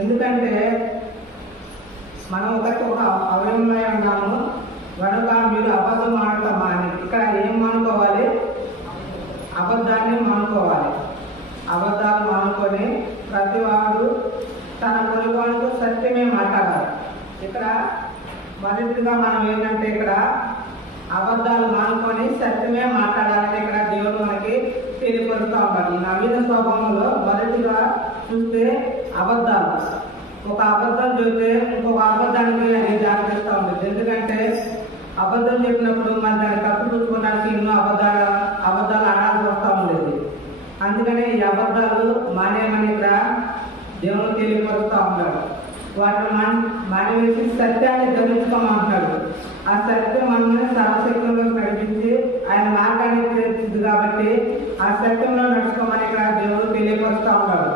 ఎందుకంటే మనం ఒక అవయవంలో ఉన్నాము కనుక మీరు అబద్ధం ఆడటం మాని. ఇక్కడ ఏం మానుకోవాలి? అబద్ధాన్ని మానుకోవాలి. అబద్ధాలు మానుకొని ప్రతివాడు తన పొరుగువాడితో సత్యమే మాట్లాడాలి. ఇక్కడ మొదటిగా మనం ఏంటంటే ఇక్కడ అబద్ధాలు మానుకొని సత్యమే మాట్లాడాలని ఇక్కడ దేవుడు మనకి తెలియపరుస్తూ ఉంటాడు. ఈ నవీన స్వభావంలో మొదటిగా చూస్తే అబద్ధాలు. ఒక అబద్ధం చూస్తే ఇంకొక అబద్ధానికి అది జాగ్రత్త ఉంటుంది. ఎందుకంటే అబద్ధం చెప్పినప్పుడు మన దాన్ని కప్పిపుచ్చుకోవడానికి ఎన్నో అబద్ధాలు ఆడాల్సి వస్తూ ఉండేది. అందుకనే ఈ అబద్ధాలు మానేమని ఇక్కడ దేవుడు తెలియపరుస్తూ ఉంటాడు. వాటిని మానేసి సత్యాన్ని ధరించుకోమంటున్నాడు. ఆ సత్యం మనల్ని సర్వశక్తిలో నడిపించి ఆయన మార్గాన్ని చేస్తుంది కాబట్టి ఆ సత్యంలో నడుచుకోమని ఇక్కడ దేవుడు తెలియపరుస్తూ ఉంటాడు.